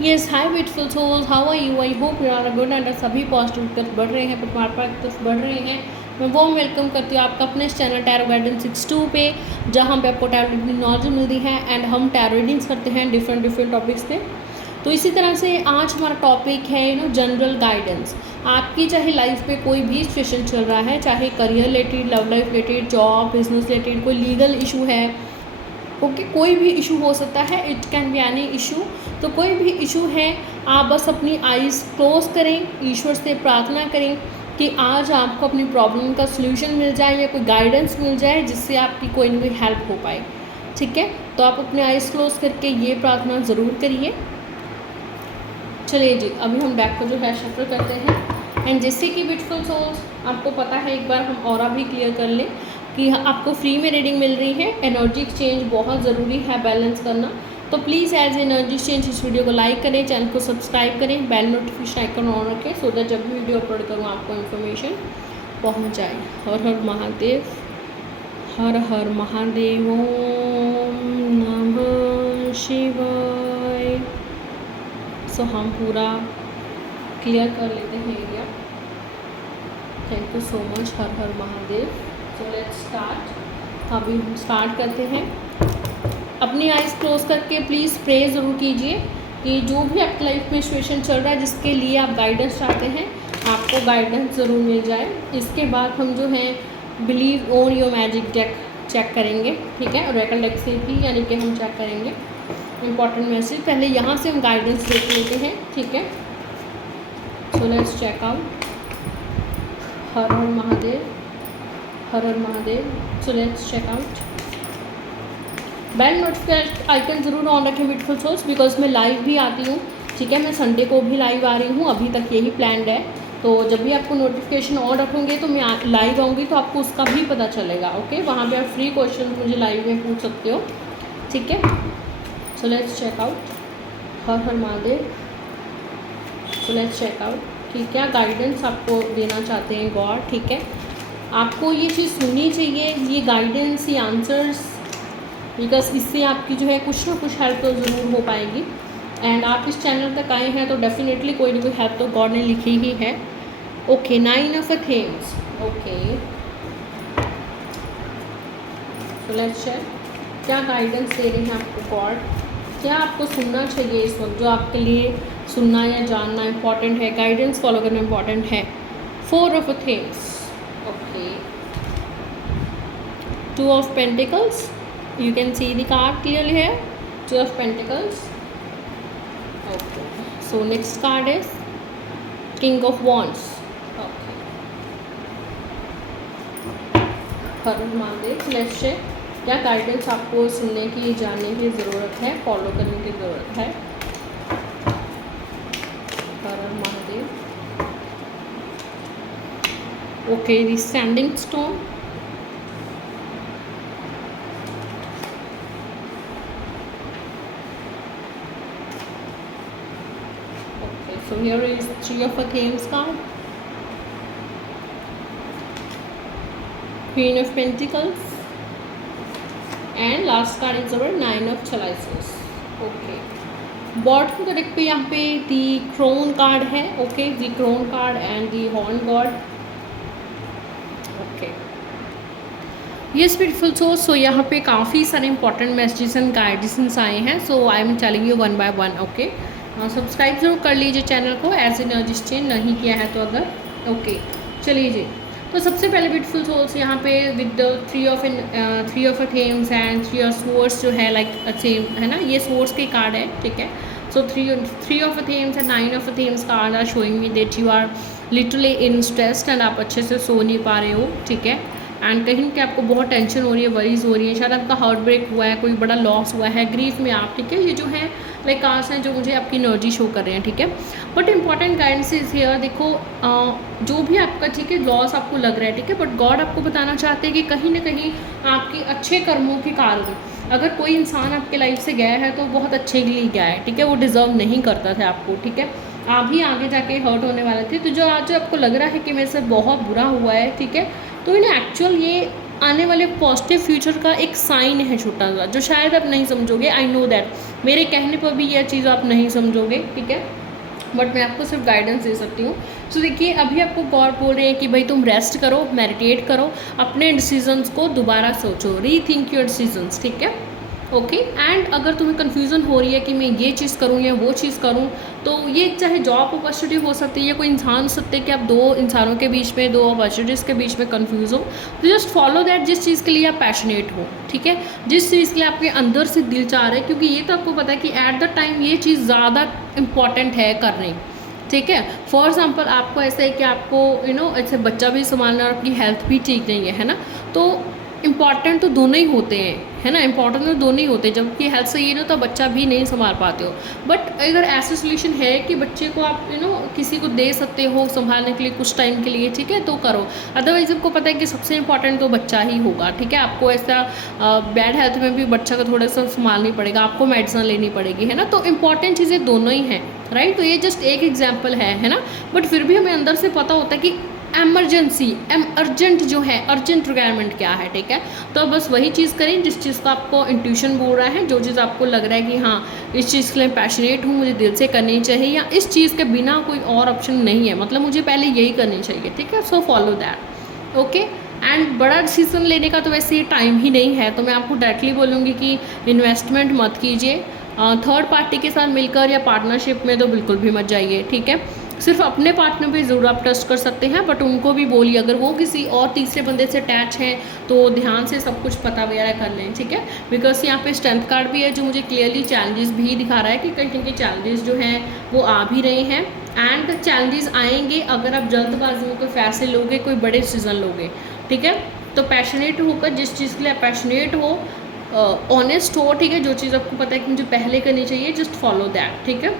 Yes, hi beautiful souls, how are you? I hope you are good and सभी positive तरफ बढ़ रहे हैं, तरफ बढ़ रहे हैं। मैं वो वेलकम करती हूँ आपका अपने इस चैनल टैरो गाइडेंस 62 पे, जहाँ पे आपको टैरो रीडिंग की नॉलेज मिलती है एंड हम टैरो रीडिंग्स करते हैं डिफरेंट टॉपिक्स पे। तो इसी तरह से आज हमारा टॉपिक है जनरल गाइडेंस। आपकी चाहे लाइफ पे कोई भी सिचुएशन चल रहा है, चाहे career related, love life related, job business related, कोई लीगल इशू है, ओके कोई भी इशू हो सकता है, it can be any issue. तो कोई भी इशू है, आप बस अपनी आईज़ क्लोज करें, ईश्वर से प्रार्थना करें कि आज आपको अपनी प्रॉब्लम का सलूशन मिल जाए या कोई गाइडेंस मिल जाए जिससे आपकी कोई ना कोई हेल्प हो पाए। ठीक है, तो आप अपने आईज़ क्लोज करके ये प्रार्थना ज़रूर करिए। चलिए जी, अभी हम बैक को जो है शफल करते हैं। एंड जैसे कि ब्यूटीफुल सोल्स, आपको पता है, एक बार हम ऑरा भी क्लियर कर लें कि आपको फ्री में रीडिंग मिल रही है। एनर्जी एक्सचेंज बहुत ज़रूरी है बैलेंस करना, तो प्लीज़ एज एनर्जी एक्सचेंज इस वीडियो को लाइक करें, चैनल को सब्सक्राइब करें, बेल नोटिफिकेशन आइकन ऑन रखें सो दैट जब भी वीडियो अपलोड करूँ आपको इन्फॉर्मेशन पहुँच जाए। हर हर महादेव, हर हर महादेव, ओम नमः शिवाय। सो हम पूरा क्लियर कर लेते हैं area. Thank you so much, her her Mahadev. So let's start. अभी हम स्टार्ट करते हैं। अपनी आइज़ क्लोज करके प्लीज़ प्रे ज़रूर कीजिए कि जो भी आपकी लाइफ में सिचुएशन चल रहा है, जिसके लिए आप गाइडेंस चाहते हैं, आपको गाइडेंस ज़रूर मिल जाए। इसके बाद हम जो है believe on your magic deck check करेंगे, ठीक है, ओरेकल डेक से भी, यानी कि हम चेक करेंगे इम्पॉर्टेंट मैसेज। पहले यहाँ से हम गाइडेंस देख लेते हैं, ठीक है। So let's check out. हर हर महादेव, हर हर Mahadev. So let's check out. Bell notification icon ज़रूर ऑन रखें ब्यूटीफुल सोल्स, बिकॉज मैं लाइव भी आती हूँ, ठीक है। मैं संडे को भी लाइव आ रही हूँ, अभी तक यही प्लान्ड है। तो जब भी आपको नोटिफिकेशन ऑन रखोगे तो मैं लाइव आऊँगी, तो आपको उसका भी पता चलेगा, ओके। वहाँ पे आप फ्री क्वेश्चन मुझे लाइव में पूछ सकते हो, ठीक है। So let's check out. हर हर Mahadev. So let's check out कि क्या गाइडेंस आपको देना चाहते हैं गॉड, ठीक है। आपको ये चीज़ सुननी चाहिए, ये गाइडेंस, ये आंसर्स, बिकॉज इससे आपकी जो है कुछ ना कुछ हेल्प तो ज़रूर हो पाएगी। एंड आप इस चैनल तक आए हैं तो डेफिनेटली कोई ना कोई हेल्प तो गॉड ने लिखी ही है, okay. 9 of Athens, okay. So let's check क्या गाइडेंस दे रहे हैं आपको गॉड, क्या आपको सुनना चाहिए इस वक्त, जो आपके लिए सुनना या जानना इम्पॉर्टेंट है, गाइडेंस फॉलो करना इम्पॉर्टेंट है। 4 of Athens, okay. 2 of pentacles, you can see the card clearly here, 2 of pentacles, okay. So next card is king of wands, okay. हर महादेव। लेट्स चेक क्या गाइडेंस आपको सुनने की, जानने की ज़रूरत है, फॉलो करने की ज़रूरत है। Har Mahadev, okay. The standing stone, so here is 3 of Athens card, Queen of Pentacles, and last card is our 9 of Chalices, okay. Bottom का डेक पे यहाँ पे दी क्रोन कार्ड है, okay, the crone card and the horn god, okay. Yes beautiful so यहाँ पे काफ़ी सारे important messages and guidance आए हैं, so I am telling you one by one, okay. Subscribe जरूर कर लीजिए चैनल को, एज एनर्जी एक्सचेंज नहीं किया है तो अगर, ओके। चलिए जी, तो सबसे पहले ब्यूटीफुल सोल्स यहाँ पे with the 3 of Athens and 3 of swords जो है लाइक सेम है ना, ये स्वॉर्ड्स के कार्ड है, ठीक है। So 3 of Athens and 9 of Athens card are showing me that you are literally in stressed and आप अच्छे से सो नहीं पा रहे हो, ठीक है। एंड कहीं कि आपको बहुत टेंशन हो रही है, वरीज हो रही है, शायद आपका हार्ट ब्रेक हुआ है, कोई बड़ा लॉस हुआ है, ग्रीफ में आप, ठीक है। ये जो है लाइक कार्ड्स हैं जो मुझे आपकी एनर्जी शो कर रहे हैं, ठीक है। But important guidance is here, देखो जो भी आपका, ठीक है, लॉस आपको लग रहा है, ठीक है, बट गॉड आपको बताना चाहते हैं कि कहीं ना कहीं आपके अच्छे कर्मों के कारण, अगर कोई इंसान आपके लाइफ से गया है तो बहुत अच्छे के लिए गया है, ठीक है। वो डिज़र्व नहीं करता था आपको, ठीक है। आप ही आगे जाके हर्ट होने वाले थे। तो जो आज आपको लग रहा है कि मेरे से बहुत बुरा हुआ है, ठीक है, तो इन्हें एक्चुअल ये आने वाले पॉजिटिव फ्यूचर का एक साइन है छोटा सा, जो शायद आप नहीं समझोगे। आई नो दैट मेरे कहने पर भी यह चीज़ आप नहीं समझोगे, ठीक है, बट मैं आपको सिर्फ गाइडेंस दे सकती हूँ। तो देखिए अभी आपको गॉड बोल रहे हैं कि भाई तुम रेस्ट करो, मेडिटेट करो, अपने डिसीजंस को दोबारा सोचो, रीथिंक योर डिसीजंस, ठीक है, ओके। एंड अगर तुम्हें कन्फ्यूज़न हो रही है कि मैं ये चीज़ करूँ या वो चीज़ करूँ, तो ये चाहे जॉब अपॉर्चुनिटी हो सकती है या कोई इंसान हो सकते हैं कि आप दो इंसानों के बीच में, दो अपॉर्चुनिटीज़ के बीच में कन्फ्यूज़ हो, तो जस्ट फॉलो दैट, जिस चीज़ के लिए आप पैशनेट हो, ठीक है, जिस चीज़ के लिए आपके अंदर से दिल चाह रहा है, क्योंकि ये तो आपको पता है कि एट द टाइम ये चीज़ ज़्यादा इम्पॉर्टेंट है करने, ठीक है। फॉर एग्जाम्पल आपको ऐसा है कि आपको ऐसे बच्चा भी संभालना और आपकी हेल्थ भी ठीक नहीं है ना, तो इम्पॉर्टेंट तो दोनों ही होते हैं, है ना, इंपॉर्टेंट तो दोनों ही होते हैं। जबकि हेल्थ सही है ना तो बच्चा भी नहीं संभाल पाते हो, बट अगर ऐसा सोल्यूशन है कि बच्चे को आप किसी को दे सकते हो संभालने के लिए कुछ टाइम के लिए, ठीक है, तो करो। अदरवाइज आपको पता है कि सबसे इंपॉर्टेंट तो बच्चा ही होगा, ठीक है। आपको ऐसा बैड हेल्थ में भी बच्चा को थोड़ा सा संभालनी पड़ेगा, आपको मेडिसिन लेनी पड़ेगी, है ना, तो इंपॉर्टेंट चीज़ें दोनों ही हैं, राइट। तो ये जस्ट एक एग्जाम्पल है ना, बट फिर भी हमें अंदर से पता होता है कि एमरजेंसी अर्जेंट जो है, अर्जेंट रिक्वायरमेंट क्या है, ठीक है। तो बस वही चीज़ करें जिस चीज़ का आपको इंट्यूशन बोल रहा है, जो चीज़ आपको लग रहा है कि हाँ इस चीज़ के लिए पैशनेट हूँ, मुझे दिल से करनी चाहिए, या इस चीज़ के बिना कोई और ऑप्शन नहीं है, मतलब मुझे पहले यही करनी चाहिए, ठीक है। So follow that, okay. And बड़ा डिसीजन लेने का तो वैसे ये टाइम ही नहीं है, तो मैं आपको डायरेक्टली बोलूँगी कि इन्वेस्टमेंट मत कीजिए, थर्ड पार्टी के साथ मिलकर या पार्टनरशिप में तो बिल्कुल भी मत जाइए, ठीक है। सिर्फ अपने पार्टनर पे ज़रूर आप ट्रस्ट कर सकते हैं, बट उनको भी बोलिए अगर वो किसी और तीसरे बंदे से अटैच हैं तो ध्यान से सब कुछ पता वगैरह कर लें, ठीक है। बिकॉज यहाँ पे स्ट्रेंथ कार्ड भी है जो मुझे क्लियरली चैलेंजेस भी दिखा रहा है कि कहीं कहीं चैलेंजेस जो हैं वो आ भी रहे हैं, एंड चैलेंजेस आएंगे अगर आप जल्दबाजी में कोई फैसले लोगे, कोई बड़े डिसीजन लोगे, ठीक है। तो पैशनेट होकर, जिस चीज़ के लिए पैशनेट हो, ऑनेस्ट हो, ठीक है, जो चीज़ आपको पता है कि मुझे पहले करनी चाहिए, जस्ट फॉलो दैट, ठीक है।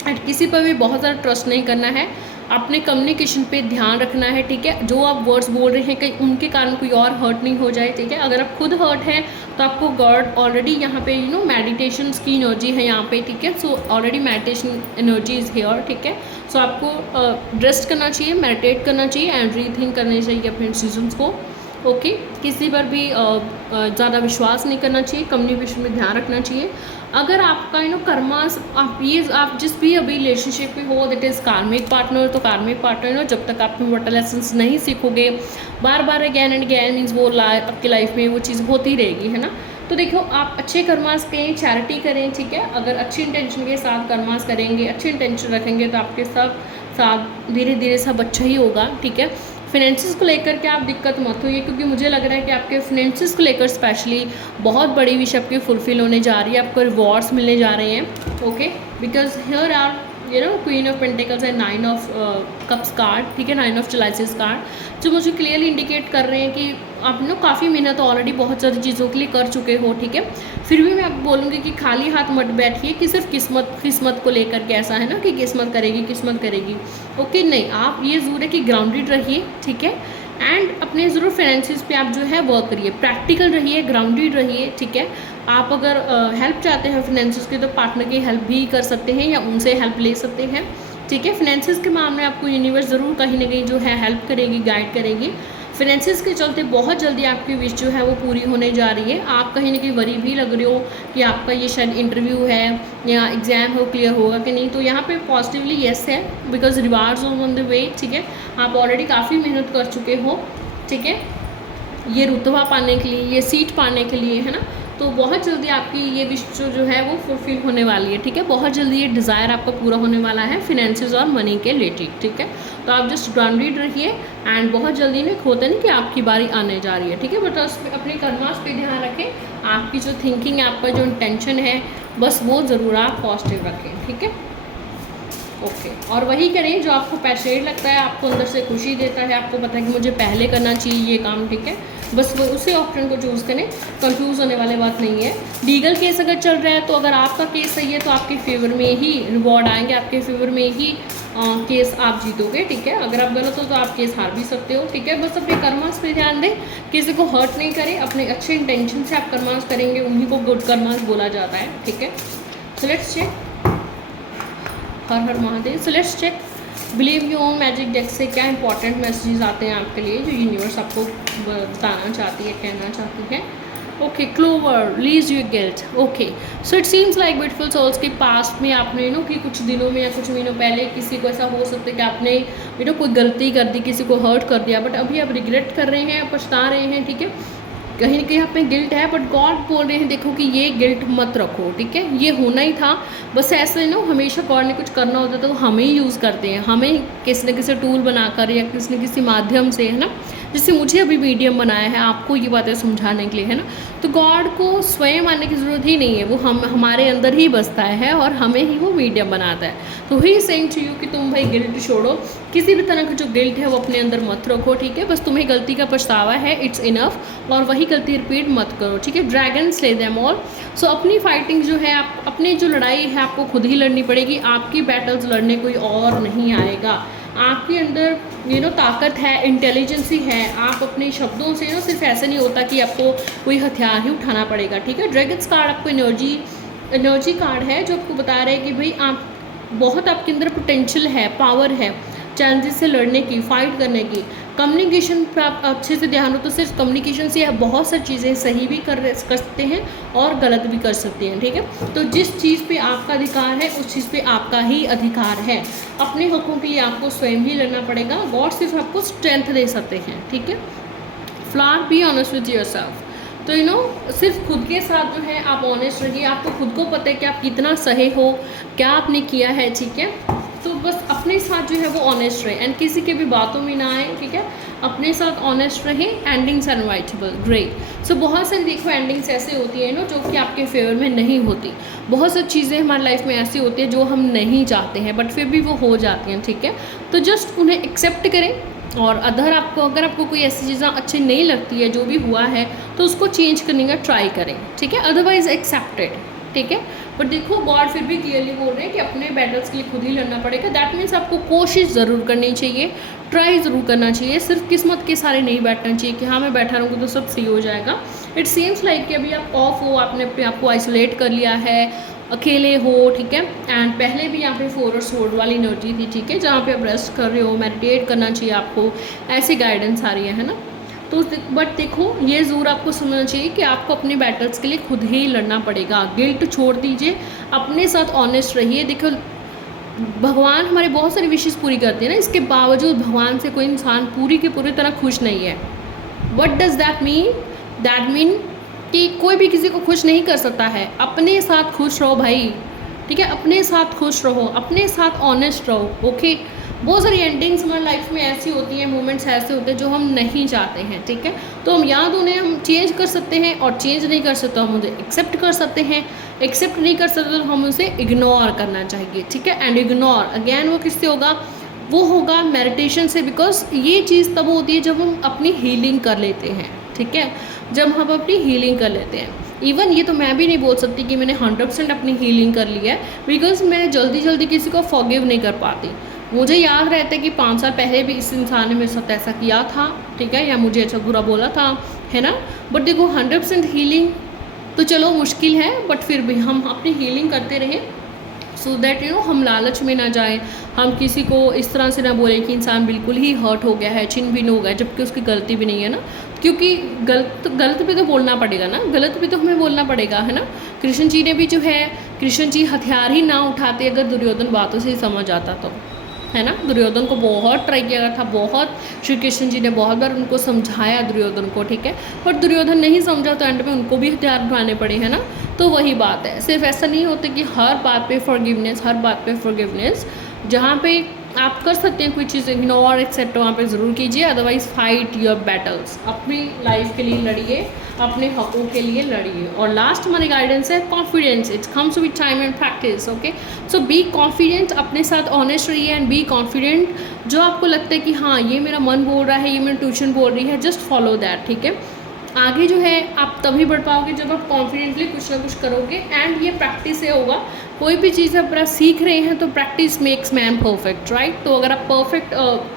एंड किसी पर भी बहुत ज़्यादा ट्रस्ट नहीं करना है, अपने कम्युनिकेशन पे ध्यान रखना है, ठीक है। जो आप वर्ड्स बोल रहे हैं कहीं उनके कारण कोई और हर्ट नहीं हो जाए, ठीक है। अगर आप खुद हर्ट हैं तो आपको गॉड ऑलरेडी यहाँ पे मेडिटेशन की एनर्जी है यहाँ पे, ठीक है। So already meditation energy is here, ठीक है। सो आपको रेस्ट करना चाहिए, मेडिटेट करना चाहिए एंड रीथिंक करनी चाहिए अपने डिसीजंस को, ओके। किसी पर भी ज़्यादा विश्वास नहीं करना चाहिए, कम्युनिकेशन में ध्यान रखना चाहिए। अगर आपका कर्मास आप जिस भी अभी रिलेशनशिप में हो, दैट इज़ कार्मिक पार्टनर, तो कार्मिक पार्टनर जब तक आप वाटर लेसन्स नहीं सीखोगे, बार बार अगैन एंड अगैन मीन्स वो आपकी लाइफ में वो चीज़ होती रहेगी, है ना। तो देखो आप अच्छे कर्मास करें, चैरिटी करें, ठीक है। अगर अच्छी इंटेंशन के साथ कर्मास करेंगे, अच्छी इंटेंशन रखेंगे तो आपके साथ धीरे धीरे सब अच्छा ही होगा, ठीक है। फिनेंसिस को लेकर के आप दिक्कत मत होइए, क्योंकि मुझे लग रहा है कि आपके फिनेंसिस को लेकर स्पेशली बहुत बड़ी विश आपकी फुलफिल होने जा रही है, आपको रिवॉर्ड्स मिलने जा रहे हैं, okay. Because here are queen of pentacles and 9 of cups card, ठीक है, 9 ऑफ चलाइसिस कार्ड, जो मुझे क्लियरली इंडिकेट कर रहे हैं कि आप काफ़ी मेहनत ऑलरेडी बहुत ज़्यादा चीज़ों के लिए कर चुके हो, ठीक है। फिर भी मैं आपको बोलूँगी कि खाली हाथ मत बैठिए कि सिर्फ किस्मत को लेकर के ऐसा है ना कि किस्मत करेगी, ओके। नहीं, आप ये ज़रूर है कि ग्राउंडेड रहिए, ठीक है। एंड अपने ज़रूर फाइनेंसिस पे आप जो है वर्क करिए, प्रैक्टिकल रहिए, ग्राउंडेड रहिए, ठीक है। आप अगर हेल्प चाहते हैं फाइनेंसिस की तो पार्टनर की हेल्प भी कर सकते हैं या उनसे हेल्प ले सकते हैं, ठीक है। फाइनेंसिस के मामले में आपको यूनिवर्स ज़रूर कहीं ना कहीं जो है हेल्प करेगी, गाइड करेगी। फाइनेंसिस के चलते बहुत जल्दी आपकी विश जो है वो पूरी होने जा रही है। आप कहीं ना कहीं वरी भी लग रहे हो कि आपका ये शायद इंटरव्यू है या एग्ज़ाम हो, क्लियर होगा कि नहीं, तो यहाँ पे पॉजिटिवली येस है, because rewards on the way, ठीक है। आप ऑलरेडी काफ़ी मेहनत कर चुके हो, ठीक है, ये रुतबा पाने के लिए, ये सीट पाने के लिए, है ना। तो बहुत जल्दी आपकी ये विश जो है वो फुलफिल होने वाली है, ठीक है। बहुत जल्दी ये डिज़ायर आपका पूरा होने वाला है फिनेंसेस और मनी के रिलेटेड, ठीक है। तो आप जस्ट ग्राउंडेड रहिए एंड बहुत जल्दी में होता नहीं कि आपकी बारी आने जा रही है, ठीक है। बट अपने कर्मास पे ध्यान रखें, आपकी जो थिंकिंग है, आपका जो इंटेंशन है, बस वो ज़रूर आप पॉजिटिव रखें, ठीक है, ओके। और वही करें जो आपको पैशनेट लगता है, आपको अंदर से खुशी देता है, आपको पता है कि मुझे पहले करना चाहिए ये काम, ठीक है। बस वो उसी ऑप्शन को चूज़ करें, कंफ्यूज होने वाली बात नहीं है। लीगल केस अगर चल रहा है तो अगर आपका केस सही है तो आपके फेवर में ही रिवॉर्ड आएंगे, आपके फेवर में ही केस आप जीतोगे, ठीक है। अगर आप गलत हो तो आप केस हार भी सकते हो, ठीक है। बस अपने कर्मास पे ध्यान दें, किसी को हर्ट नहीं करें, अपने अच्छे इंटेंशन से आप कर्मास करेंगे, उन्हीं को गुड कर्मास बोला जाता है, ठीक है। सो लेट्स चेक, हर हर Mahadev. So let's check believe your own magic deck से क्या इंपॉर्टेंट मैसेजेस आते हैं आपके लिए जो यूनिवर्स आपको बताना चाहती है, कहना चाहती है। Okay, clover lease you guilt. Okay, so it seems like beautiful souls के पास्ट में आपने कि कुछ दिनों में या कुछ महीनों पहले किसी को ऐसा हो सकता है कि आपने कोई गलती कर दी, किसी को हर्ट कर दिया, बट अभी आप रिग्रेट कर रहे हैं, पछता रहे हैं, ठीक है, कहीं ना कहीं आप में गिल्ट है, बट गॉड बोल रहे हैं देखो कि ये गिल्ट मत रखो, ठीक है, ये होना ही था, बस ऐसे हमेशा गॉड ने कुछ करना होता है तो हमें ही यूज़ करते हैं, हमें किसी न किसी टूल बनाकर या किसी न किसी माध्यम से, है ना, जैसे मुझे अभी मीडियम बनाया है आपको ये बातें समझाने के लिए, है ना, तो गॉड को स्वयं आने की ज़रूरत ही नहीं है, वो हमारे अंदर ही बसता है और हमें ही वो मीडियम बनाता है। तो ही सेइंग टू यू कि तुम भाई गिल्ट छोड़ो, किसी भी तरह का जो गिल्ट है वो अपने अंदर मत रखो, ठीक है, बस तुम्हें गलती का पछतावा है, इट्स इनफ, और वही गलती रिपीट मत करो, ठीक है। Dragon slay them all. So अपनी फाइटिंग जो है, आप अपनी जो लड़ाई है आपको खुद ही लड़नी पड़ेगी, आपकी बैटल्स लड़ने कोई और नहीं आएगा। आपके अंदर ताकत है, इंटेलिजेंसी है, आप अपने शब्दों से सिर्फ ऐसे नहीं होता कि आपको कोई हथियार ही उठाना पड़ेगा, ठीक है। ड्रैगन्स कार्ड आपको एनर्जी कार्ड है जो आपको बता रहे हैं कि भाई आप बहुत, आपके अंदर पोटेंशियल है, पावर है चैलेंजेस से लड़ने की, फाइट करने की। कम्युनिकेशन पर आप अच्छे से ध्यान हो तो सिर्फ कम्युनिकेशन से आप बहुत सारी चीज़ें सही भी कर सकते हैं और गलत भी कर सकते हैं, ठीक है। तो जिस चीज़ पे आपका अधिकार है उस चीज़ पे आपका ही अधिकार है। अपने हकों के लिए आपको स्वयं ही लड़ना पड़ेगा, गॉड सिर्फ आपको स्ट्रेंथ दे सकते हैं, ठीक है। Flower be honest with yourself. तो सिर्फ खुद के साथ जो है आप ऑनेस्ट रहिए, आपको खुद को पता है कि आप कितना सहे हो, क्या आपने किया है, ठीक है। तो बस अपने साथ जो है वो ऑनेस्ट रहे एंड किसी के भी बातों में ना आए, ठीक है, अपने साथ ऑनेस्ट रहें। Endings are inevitable, great. So बहुत सारी देखो एंडिंग्स ऐसे होती है जो कि आपके फेवर में नहीं होती। बहुत सारी चीज़ें हमारी लाइफ में ऐसी होती है जो हम नहीं चाहते हैं बट फिर भी वो हो जाती हैं, ठीक है। तो जस्ट उन्हें एक्सेप्ट करें, और अगर आपको कोई ऐसी चीज़ें अच्छी नहीं लगती है जो भी हुआ है तो उसको चेंज करने का ट्राई करें, ठीक है, अदरवाइज एक्सेप्टेड, ठीक है। बट देखो गॉड फिर भी क्लियरली बोल रहे हैं कि अपने बैटल्स के लिए खुद ही लड़ना पड़ेगा। दैट मीन्स आपको कोशिश ज़रूर करनी चाहिए, ट्राई ज़रूर करना चाहिए, सिर्फ किस्मत के सारे नहीं बैठना चाहिए कि हाँ मैं बैठा रहूँगा तो सब सही हो जाएगा। इट सीम्स लाइक कि अभी आप ऑफ हो, आपने अपने आप को आइसोलेट कर लिया है, अकेले हो, ठीक है। एंड पहले भी यहाँ पे 4 और स्वॉर्ड वाली एनर्जी थी, ठीक है, जहाँ पे आप रेस्ट कर रहे हो, मेडिटेट करना चाहिए आपको, ऐसी गाइडेंस आ रही है ना। तो बट देखो ये ज़रूर आपको समझना चाहिए कि आपको अपने बैटल्स के लिए खुद ही लड़ना पड़ेगा। गिल्ट छोड़ दीजिए, अपने साथ ऑनेस्ट रहिए। देखो भगवान हमारे बहुत सारी विशेष पूरी करते हैं ना, इसके बावजूद भगवान से कोई इंसान पूरी की पूरी तरह खुश नहीं है। What does that mean? That mean कि कोई भी किसी को खुश नहीं कर सकता है। अपने साथ खुश रहो भाई, ठीक है, अपने साथ खुश रहो, अपने साथ ऑनेस्ट रहो, ओके। बहुत सारी एंडिंग्स हमारी लाइफ में ऐसी होती हैं, मोमेंट्स ऐसे होते हैं जो हम नहीं चाहते हैं, ठीक है। तो हम याद उन्हें हम चेंज कर सकते हैं, और चेंज नहीं कर सकते हम उन्हें एक्सेप्ट कर सकते हैं, एक्सेप्ट नहीं कर सकते तो हम उसे इग्नोर करना चाहिए, ठीक है। एंड इग्नोर अगेन वो किससे होगा? वो होगा मेडिटेशन से, बिकॉज ये चीज़ तब होती है जब हम अपनी हीलिंग कर लेते हैं, ठीक है, जब हम अपनी हीलिंग कर लेते हैं। इवन ये तो मैं भी नहीं बोल सकती कि मैंने 100% अपनी हीलिंग कर ली है, बिकॉज मैं जल्दी जल्दी किसी को फॉरगिव नहीं कर पाती। मुझे याद रहता है कि 5 साल पहले भी इस इंसान ने मेरे साथ ऐसा किया था, ठीक है, या मुझे अच्छा बुरा बोला था, है ना। बट देखो 100% हीलिंग तो चलो मुश्किल है, बट फिर भी हम अपनी हीलिंग करते रहें, सो दैट हम लालच में ना जाएं, हम किसी को इस तरह से ना बोलें कि इंसान बिल्कुल ही हर्ट हो गया है, छिन्न हो गया, जबकि उसकी गलती भी नहीं है ना। क्योंकि गलत भी तो बोलना पड़ेगा ना, गलत भी तो हमें बोलना पड़ेगा, है ना। कृष्ण जी ने भी जो है, कृष्ण जी हथियार ही ना उठाते अगर दुर्योधन बातों से ही समझ आता तो, है ना। दुर्योधन को बहुत ट्राई किया था, बहुत श्री कृष्ण जी ने बहुत बार उनको समझाया दुर्योधन को, ठीक है, पर दुर्योधन नहीं समझा तो एंड में उनको भी हथियार उठाने पड़े, है ना। तो वही बात है, सिर्फ ऐसा नहीं होता कि हर बात पे फॉरगिवनेस, हर बात पे फॉरगिवनेस। जहाँ पे आप कर सकते हैं कोई चीज़ इग्नोर एक्सेप्ट, वहाँ पे ज़रूर कीजिए, अदरवाइज फाइट योर बैटल्स, अपनी लाइफ के लिए लड़िए, अपने हकों के लिए लड़िए। और लास्ट हमारी गाइडेंस है confidence, it's comes with time and practice, okay. So be confident, अपने साथ ऑनेस्ट रहिए एंड बी कॉन्फिडेंट। जो आपको लगता है कि हाँ ये मेरा मन बोल रहा है, ये मेरी ट्यूशन बोल रही है, जस्ट फॉलो दैट, ठीक है। आगे जो है आप तभी बढ़ पाओगे जब आप कॉन्फिडेंटली कुछ ना कुछ करोगे, एंड ये प्रैक्टिस से होगा। कोई भी चीज़ आप सीख रहे हैं तो practice makes man perfect, right. तो अगर आप परफेक्ट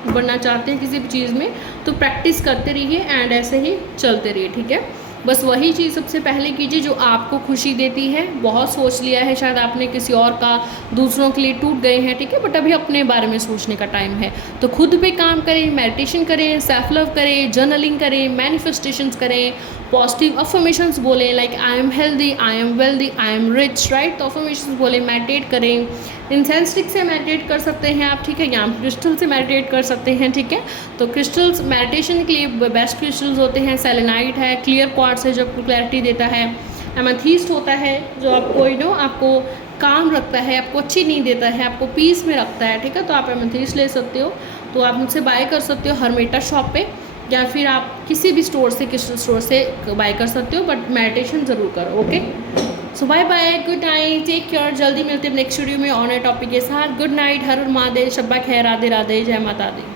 बनना चाहते हैं किसी भी चीज़ में तो प्रैक्टिस करते रहिए एंड ऐसे ही चलते रहिए, ठीक है। बस वही चीज़ सबसे पहले कीजिए जो आपको खुशी देती है। बहुत सोच लिया है शायद आपने किसी और का, दूसरों के लिए टूट गए हैं, ठीक है, बट अभी अपने बारे में सोचने का टाइम है। तो खुद पे काम करें, मेडिटेशन करें, सेल्फ लव करें, जर्नलिंग करें, मैनिफेस्टेशंस करें, पॉजिटिव अफर्मेशंस बोलें like I am healthy, I am wealthy, I am rich, right. तो अफर्मेशंस बोलें, मेडिटेट करें, इंसेंस स्टिक से मेडिटेट कर सकते हैं आप, ठीक है, या क्रिस्टल से मेडिटेट कर सकते हैं, ठीक है। तो क्रिस्टल्स मेडिटेशन के लिए बेस्ट क्रिस्टल्स होते हैं, सेलेनाइट है, क्लियर क्वार्ट्ज है जो आपको क्लैरिटी देता है, एमेथीस्ट होता है जो आपको आपको काम रखता है, आपको अच्छी नींद देता है, आपको पीस में रखता है, ठीक है। तो आप एमेथीस्ट ले सकते हो, तो आप मुझसे बाय कर सकते हो हरमेटा शॉप पे, या फिर आप किसी भी स्टोर से, क्रिस्टल स्टोर से बाय कर सकते हो, बट मेडिटेशन ज़रूर करो, okay. So bye bye, good night, take care. जल्दी मिलते हैं नेक्स्ट वीडियो में ऑन ए टॉपिक के साथ। गुड नाइट, हर हर महादेव, शब्बा खैर, राधे राधे, जय माता दी।